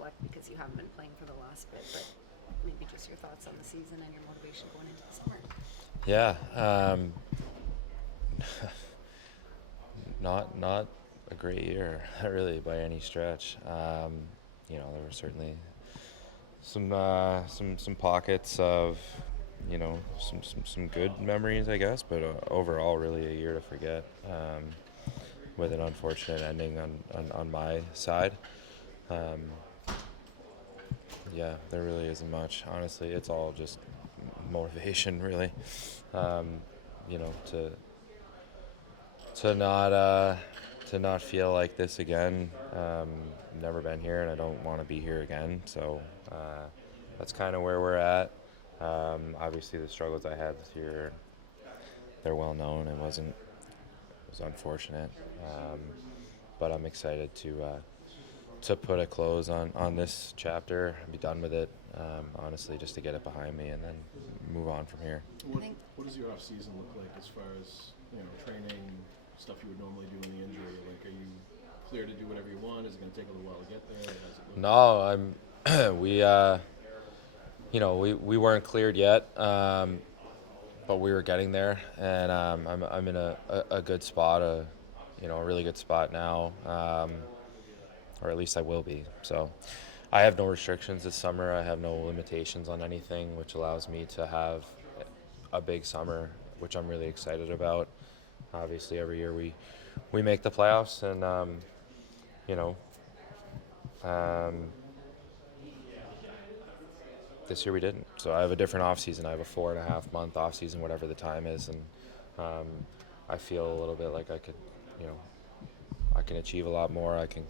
reflect because you haven't been playing for the last bit, but maybe just your thoughts on the season and your motivation going into the summer. Yeah, not a great year, really, by any stretch. There were certainly some pockets of some good memories, I guess, but overall, really a year to forget. With an unfortunate ending on my side. Um, yeah, there really isn't much. Honestly, it's all just motivation, really. Um, you know, to to not uh, to not feel like this again. Never been here, and I don't want to be here again. So that's kind of where we're at. Obviously, the struggles I had this year, they're well known. It was unfortunate, but I'm excited to put a close on this chapter and be done with it. Honestly, just to get it behind me and then move on from here. What does your off season look like as far as training stuff you would normally do in the injury? Like, are you clear to do whatever you want? Is it going to take a little while to get there? How does it look? No, we weren't cleared yet, but we were getting there, and I'm in a good spot, a really good spot now, or at least I will be. So I have no restrictions this summer. I have no limitations on anything, which allows me to have a big summer, which I'm really excited about. Obviously, every year we make the playoffs, and this year we didn't. So I have a different off season. I have a 4.5 month off season, whatever the time is, and um, I feel a little bit like I could, I can achieve a lot more. I can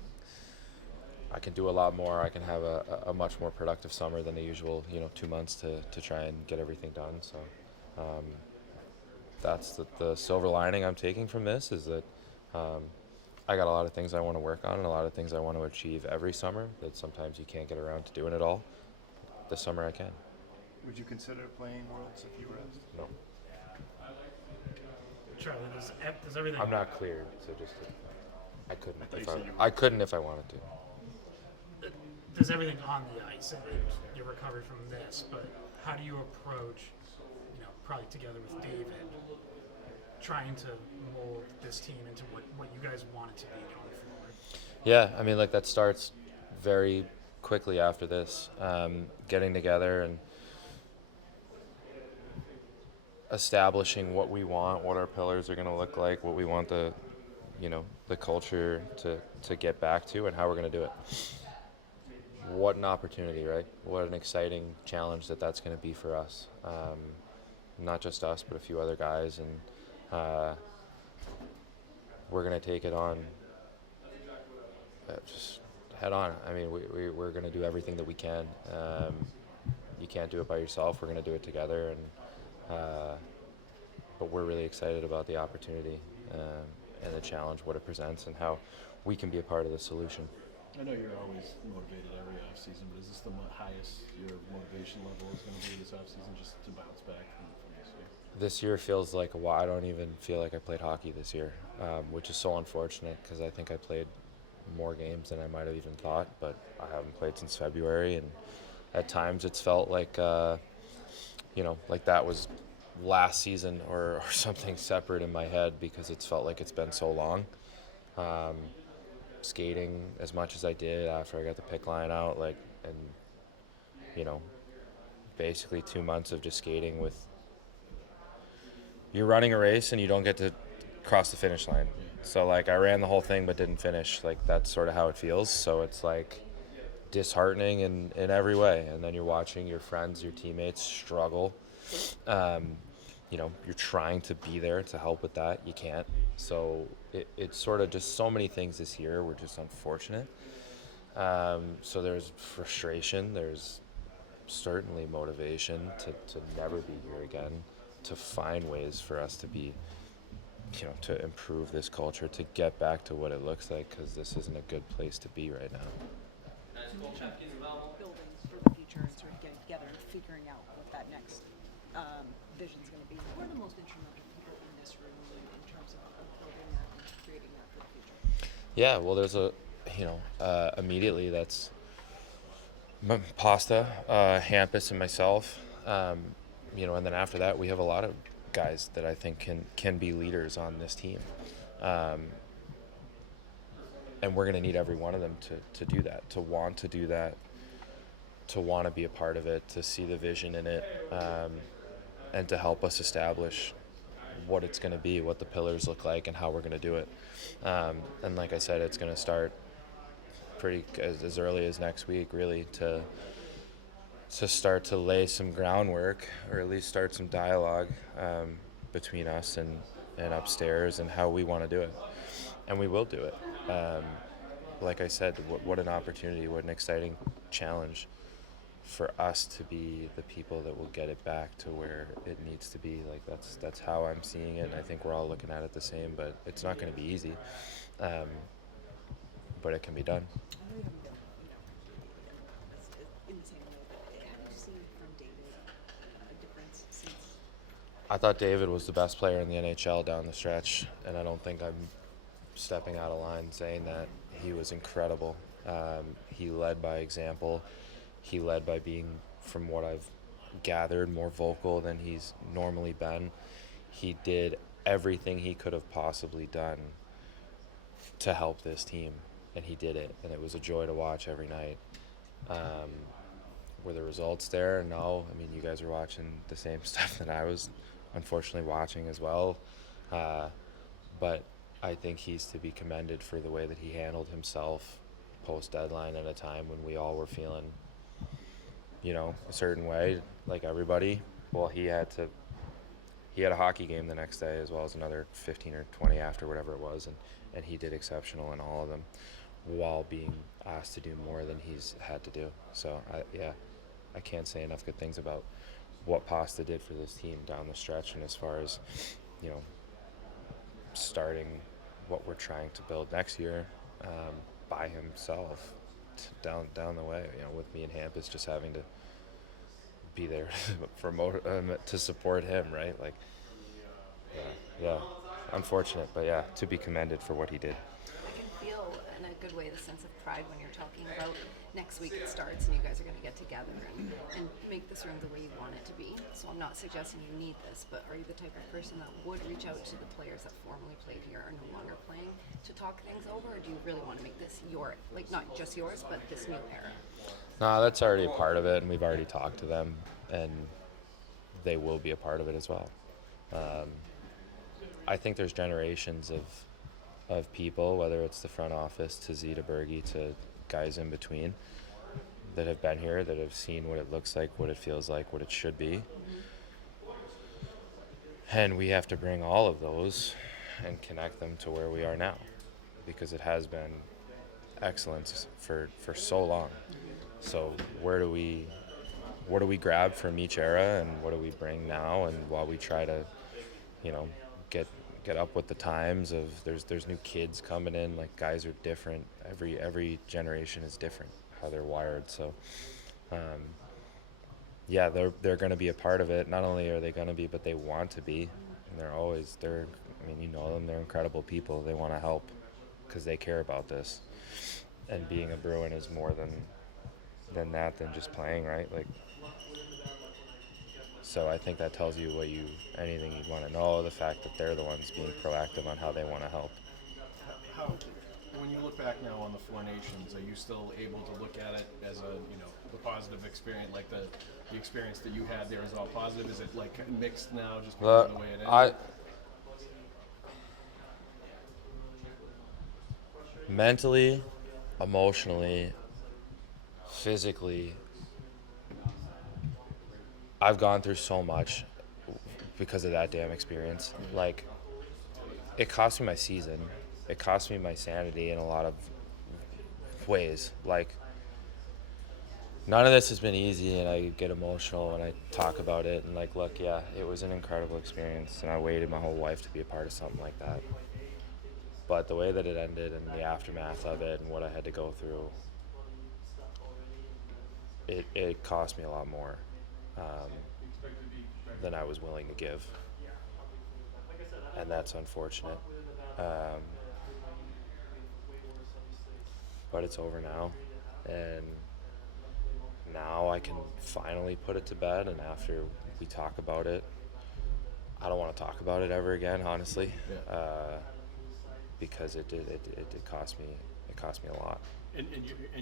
do a lot more. I can have a much more productive summer than the usual, 2 months to try and get everything done. So that's the silver lining I'm taking from this is that I got a lot of things I want to work on and a lot of things I want to achieve every summer that sometimes you can't get around to doing it all. This summer I can. Would you consider playing Worlds if you rest? No. Charlie, does everything? I'm not cleared, so just I couldn't. thought you If said you were. I couldn't if I wanted to. Does everything on the ice, and you're recovered from this, but how do you approach, probably together with David, trying to mold this team into what you guys want it to be going forward? Yeah, I mean, that starts very quickly after this, getting together and establishing what we want, what our pillars are going to look like, what we want the culture to get back to, and how we're going to do it. What an opportunity, right? What an exciting challenge that's going to be for us. Not just us, but a few other guys, and we're going to take it on just head on. I mean, we're going to do everything that we can. You can't do it by yourself. We're going to do it together, but we're really excited about the opportunity and the challenge, what it presents, and how we can be a part of the solution. I know you're always motivated every off season, but is this the highest your motivation level is going to be this off season, just to bounce back from this year? This year feels like a while. I don't even feel like I played hockey this year, which is so unfortunate because I think I played more games than I might have even thought, but I haven't played since February, and at times it's felt like like that was last season or something separate in my head because it's felt like it's been so long. Skating as much as I did after I got the pick line out, and basically 2 months of just skating with you're running a race and you don't get to cross the finish line. So I ran the whole thing but didn't finish. That's sort of how it feels. So it's disheartening in every way. And then you're watching your friends, your teammates struggle. You're trying to be there to help with that. You can't. So it's sort of just so many things this year were just unfortunate. So there's frustration. There's certainly motivation to never be here again, to find ways for us to be, to improve this culture, to get back to what it looks like, because this isn't a good place to be right now. Buildings for the future and sort of getting together and figuring out what that next vision is going to be. Who are the most instrumental people in this room in terms of building that and creating that for the future? Yeah, well, there's immediately that's Pasta, Hampus, and myself. And then after that, we have a lot of guys that I think can be leaders on this team. And we're going to need every one of them to do that, to want to do that, to want to be a part of it, to see the vision in it, and to help us establish what it's going to be, what the pillars look like, and how we're going to do it. And like I said, it's going to start pretty as early as next week, really, to start to lay some groundwork, or at least start some dialogue between us and upstairs, and how we want to do it. And we will do it. Like I said, what an opportunity, what an exciting challenge for us to be the people that will get it back to where it needs to be. Like that's how I'm seeing it, and I think we're all looking at it the same, but it's not going to be easy. But it can be done. I know you haven't been, in the same way, but have you seen from David a difference since? I thought David was the best player in the NHL down the stretch, and I don't think I'm stepping out of line saying that. He was incredible. He led by example. He led by being, from what I've gathered, more vocal than he's normally been. He did everything he could have possibly done to help this team, and he did it, and it was a joy to watch every night. Were the results there? No. I mean, you guys were watching the same stuff that I was unfortunately watching as well. But I think he's to be commended for the way that he handled himself post-deadline at a time when we all were feeling, a certain way, like everybody. Well, he had a hockey game the next day, as well as another 15 or 20 after, whatever it was, and he did exceptional in all of them, while being asked to do more than he's had to do. So, I can't say enough good things about what Pasta did for this team down the stretch, and as far as, starting what we're trying to build next year by himself down the way, with me and Hampus just having to be there to support him, right? Like, yeah, unfortunate, but yeah, to be commended for what he did. I can feel, in a good way, the sense of pride when you're talking about next week it starts and you guys are going to get together and make this room the way you want it to be. So I'm not suggesting you need this, but are you the type of person that would reach out to the players that formerly played here are no longer playing to talk things over, or do you really want to make this not just yours, but this new era? No, that's already a part of it, and we've already talked to them, and they will be a part of it as well. I think there's generations of people, whether it's the front office to Z to Bergie to guys in between, that have been here, that have seen what it looks like, what it feels like, what it should be. Mm-hmm. And we have to bring all of those and connect them to where we are now, because it has been excellence for so long. So what do we grab from each era, and what do we bring now? And while we try to, get up with the times of there's new kids coming in, like, guys are different. Every generation is different how they're wired. So they're going to be a part of it. Not only are they going to be, but they want to be, and they're they're incredible people. They want to help because they care about this. And being a Bruin is more than that, than just playing, right? Like, so I think that tells you anything you'd want to know, the fact that they're the ones being proactive on how they want to help. How, when you look back now on the Four Nations, are you still able to look at it as the positive experience, like the experience that you had there is all positive? Is it like mixed now, just because of the way it ended? Mentally, emotionally, physically, I've gone through so much because of that damn experience. Like, it cost me my season. It cost me my sanity in a lot of ways. Like, none of this has been easy, and I get emotional when I talk about it. And, like, look, yeah, it was an incredible experience, and I waited my whole life to be a part of something like that. But the way that it ended and the aftermath of it and what I had to go through, it cost me a lot more than I was willing to give. And that's unfortunate. But it's over now. And now I can finally put it to bed, and after we talk about it, I don't want to talk about it ever again, honestly, because it cost me a lot. And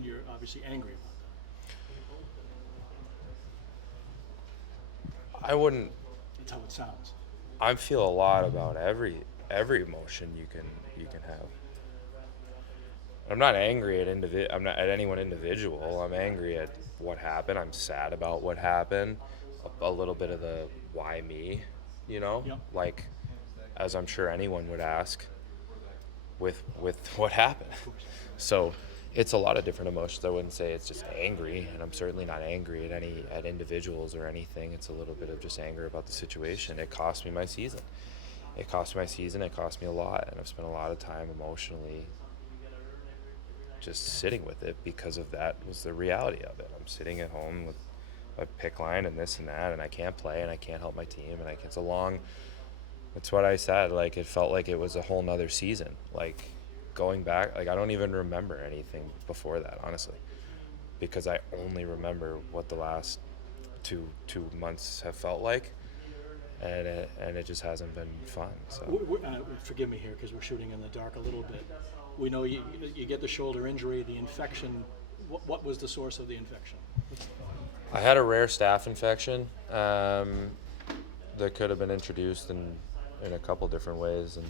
you're obviously angry about that. I wouldn't. That's how it sounds. I feel a lot about every emotion you can have. I'm not angry at I'm not at anyone individual. I'm angry at what happened. I'm sad about what happened. A little bit of the why me, you know, Yep. like as I'm sure anyone would ask with what happened. So it's a lot of different emotions. I wouldn't say it's just angry, and I'm certainly not angry at individuals or anything. It's a little bit of just anger about the situation. It cost me my season. It cost me a lot, and I've spent a lot of time emotionally just sitting with it because of that was the reality of it. I'm sitting at home with a pick line and this and that, and I can't play and I can't help my team, and that's what I said, like it felt like it was a whole nother season. Like going back, like I don't even remember anything before that, honestly, because I only remember what the last two months have felt like, and it just hasn't been fun. So Forgive me here because we're shooting in the dark a little bit. We know you get the shoulder injury, the infection. What was the source of the infection? I had a rare staph infection that could have been introduced in a couple different ways, and